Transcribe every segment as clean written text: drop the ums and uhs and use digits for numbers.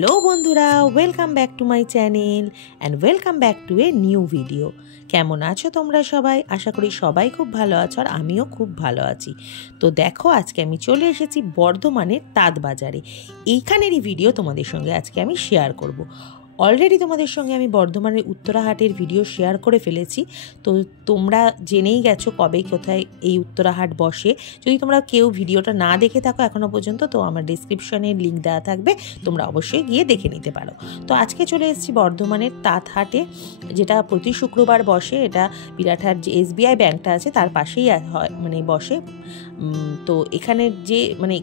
Hello বন্ধুরা, welcome back to my channel and welcome back to a new video. কেমন আছো তোমরা সবাই? আশা করি সবাই খুব ভালো আছো আর আমিও খুব ভালো আছি। তো দেখো, আজকে আমি চলে এসেছি বর্ধমানের তাঁত বাজারে। এইখানেরই ভিডিও তোমাদের সঙ্গে আজকে আমি শেয়ার করব। অলরেডি তোমাদের সঙ্গে আমি বর্ধমানের উত্তরাহাটের ভিডিও শেয়ার করে ফেলেছি, তো তোমরা জেনেই গেছো কবে কোথায় এই উত্তরাহাট বসে। যদি তোমরা কেউ ভিডিওটা না দেখে থাকো এখনও পর্যন্ত, তো আমার ডিসক্রিপশনে লিঙ্ক দেওয়া থাকবে, তোমরা অবশ্যই গিয়ে দেখে নিতে পারো। তো আজকে চলে এসেছি বর্ধমানের তাঁত হাটে, যেটা প্রতি শুক্রবার বসে। এটা বিরাটহাট যে SBI ব্যাংকটা আছে তার পাশেই হয়, মানে বসে। তো এখানে যে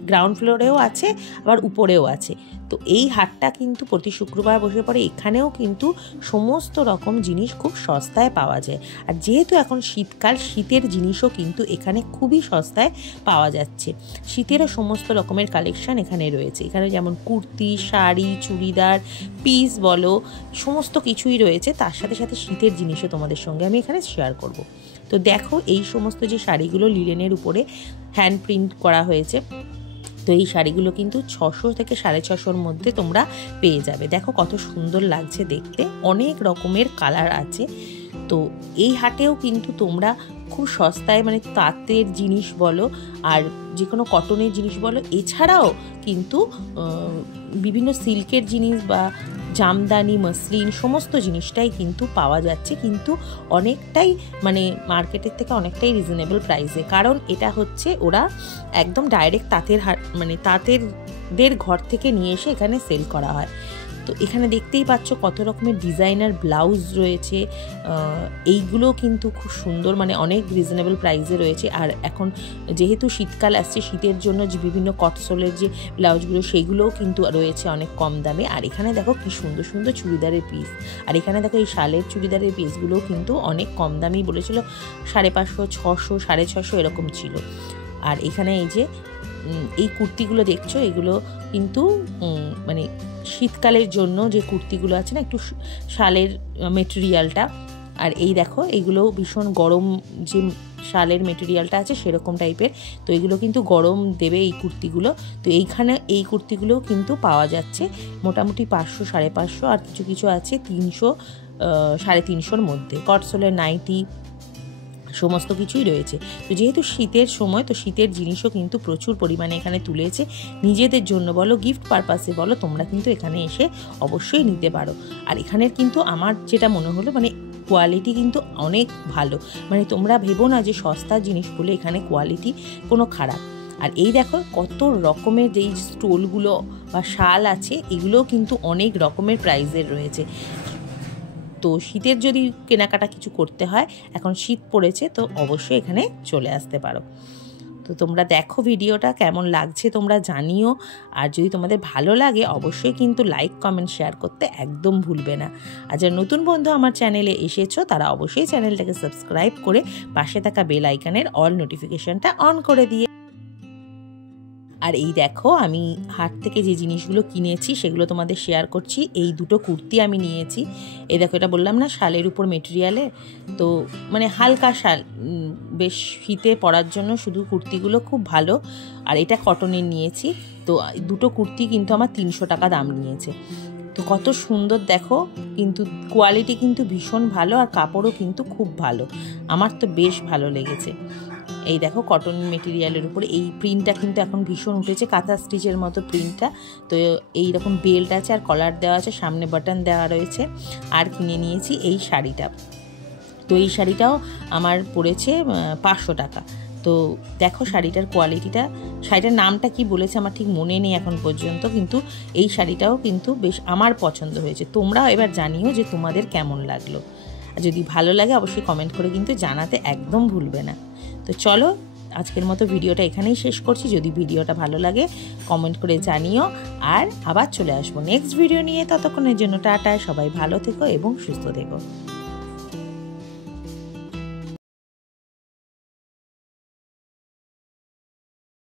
গ্রাউন্ড ফ্লোরেও আছে, আবার উপরেও আছে। তো এই হাটটা কিন্তু প্রতি শুক্রবার বসে পড়ে। এখানেও কিন্তু সমস্ত রকম জিনিস খুব সস্তায় পাওয়া যায়। আর যেহেতু এখন শীতকাল, শীতের জিনিসও কিন্তু এখানে খুবই সস্তায় পাওয়া যাচ্ছে। শীতেরও সমস্ত রকমের কালেকশন এখানে রয়েছে। এখানে যেমন কুর্তি, শাড়ি, চুড়িদার, পিস বলো, সমস্ত কিছুই রয়েছে। তার সাথে সাথে শীতের জিনিসও তোমাদের সঙ্গে আমি এখানে শেয়ার করব। তো দেখো, এই সমস্ত যে শাড়িগুলো লিনেনের উপরে হ্যান্ড প্রিন্ট করা হয়েছে, তো এই শাড়িগুলো কিন্তু 600 থেকে 650 মধ্যে তোমরা পেয়ে যাবে। দেখো কত সুন্দর লাগছে দেখতে, অনেক রকমের কালার আছে। তো এই হাটেও কিন্তু তোমরা খুব সস্তায় তাঁতের জিনিস বলো আর যে কোনো কটনের জিনিস বলো, এছাড়াও কিন্তু বিভিন্ন সিল্কের জিনিস বা জামদানি, মসলিন, সমস্ত জিনিসটাই কিন্তু পাওয়া যাচ্ছে, কিন্তু অনেকটাই মার্কেটের থেকে অনেকটাই রিজনেবল প্রাইসে। কারণ এটা হচ্ছে ওরা একদম ডাইরেক্ট তাঁতের হাট, তাঁতেরদের ঘর থেকে নিয়ে এসে এখানে সেল করা হয়। তো এখানে দেখতেই পাচ্ছ কত রকমের ডিজাইনার ব্লাউজ রয়েছে। এইগুলো কিন্তু খুব সুন্দর, অনেক রিজনেবল প্রাইসে রয়েছে। আর এখন যেহেতু শীতকাল আসছে, শীতের জন্য যে বিভিন্ন কটসোলের যে ব্লাউজগুলো, সেইগুলোও কিন্তু রয়েছে অনেক কম দামে। আর এখানে দেখো কি সুন্দর সুন্দর চুড়িদারের পিস। আর এখানে দেখো এই শালের চুড়িদারের পিসগুলোও কিন্তু অনেক কম দামেই বলেছিল, 550, 600, 650 এরকম ছিল। আর এখানে এই যে এই কুর্তিগুলো দেখছো, এগুলো কিন্তু শীতকালের জন্য যে কুর্তিগুলো আছে না, একটু শালের মেটেরিয়ালটা। আর এই দেখো, এইগুলো ভীষণ গরম, যে শালের মেটেরিয়ালটা আছে সেরকম টাইপের। তো এগুলো কিন্তু গরম দেবে এই কুর্তিগুলো। তো এইখানে এই কুর্তিগুলোও কিন্তু পাওয়া যাচ্ছে মোটামুটি 500, 550, আর কিছু কিছু আছে 300, 350 মধ্যে। কটসোলের নাইটি সমস্ত কিছুই রয়েছে। তো যেহেতু শীতের সময়, তো শীতের জিনিসও কিন্তু প্রচুর পরিমাণে এখানে তুলেছে। নিজেদের জন্য বলো, গিফট পারপাসে বলো, তোমরা কিন্তু এখানে এসে অবশ্যই নিতে পারো। আর এখানের কিন্তু আমার যেটা মনে হলো, কোয়ালিটি কিন্তু অনেক ভালো। তোমরা ভেবো না যে সস্তা জিনিস বলে এখানে কোয়ালিটি কোনো খারাপ। আর এই দেখো কত রকমের যেই স্টোলগুলো বা শাল আছে, এগুলোও কিন্তু অনেক রকমের প্রাইসের রয়েছে। তো শীতের যদি কেনাকাটা কিছু করতে হয়, এখন শীত পড়েছে, তো অবশ্যই এখানে চলে আসতে পারো। তো তোমরা দেখো ভিডিওটা কেমন লাগছে তোমরা জানিও। আর যদি তোমাদের ভালো লাগে অবশ্যই কিন্তু লাইক, কমেন্ট, শেয়ার করতে একদম ভুলবে না। আর যারা নতুন বন্ধু আমার চ্যানেলে এসেছো, তারা অবশ্যই চ্যানেলটাকে সাবস্ক্রাইব করে পাশে থাকা বেল আইকনের অল নোটিফিকেশনটা অন করে দিয়ে। আর এই দেখো, আমি হাট থেকে যে জিনিসগুলো কিনেছি সেগুলো তোমাদের শেয়ার করছি। এই দুটো কুর্তি আমি নিয়েছি। এই দেখো, এটা বললাম না শালের উপর মেটেরিয়ালে, তো হালকা শাল, বেশ শীতে পরার জন্য শুধু কুর্তিগুলো খুব ভালো। আর এটা কটনের নিয়েছি। তো দুটো কুর্তি কিন্তু আমার 300 টাকা দাম নিয়েছে। তো কত সুন্দর দেখো, কিন্তু কোয়ালিটি কিন্তু ভীষণ ভালো, আর কাপড়ও কিন্তু খুব ভালো। আমার তো বেশ ভালো লেগেছে। এই দেখো, কটন মেটেরিয়ালের উপরে এই প্রিন্টটা কিন্তু এখন ভীষণ উঠেছে, কাঁথা স্টিচের মতো প্রিন্টটা। তো এইরকম বেল্ট আছে আর কলার দেওয়া আছে, সামনে বাটন দেওয়া রয়েছে। আর কিনে নিয়েছি এই শাড়িটা। তো এই শাড়িটাও আমার পড়েছে 500 টাকা। তো দেখো শাড়িটার কোয়ালিটিটা, শাড়িটার নামটা কি বলেছে আমার ঠিক মনে নেই এখন পর্যন্ত, কিন্তু এই শাড়িটাও কিন্তু বেশ আমার পছন্দ হয়েছে। তোমরা এবার জানিও যে তোমাদের কেমন লাগলো। আর যদি ভালো লাগে অবশ্যই কমেন্ট করে কিন্তু জানাতে একদম ভুলবে না। তো চলো, আজকের মতো ভিডিওটা এখানেই শেষ করছি। যদি ভিডিওটা ভালো লাগে কমেন্ট করে জানিও, আর আবার চলে আসবো নেক্সট ভিডিও নিয়ে। ততক্ষণের জন্য টাটা, সবাই ভালো থেকো এবং সুস্থ থেকো।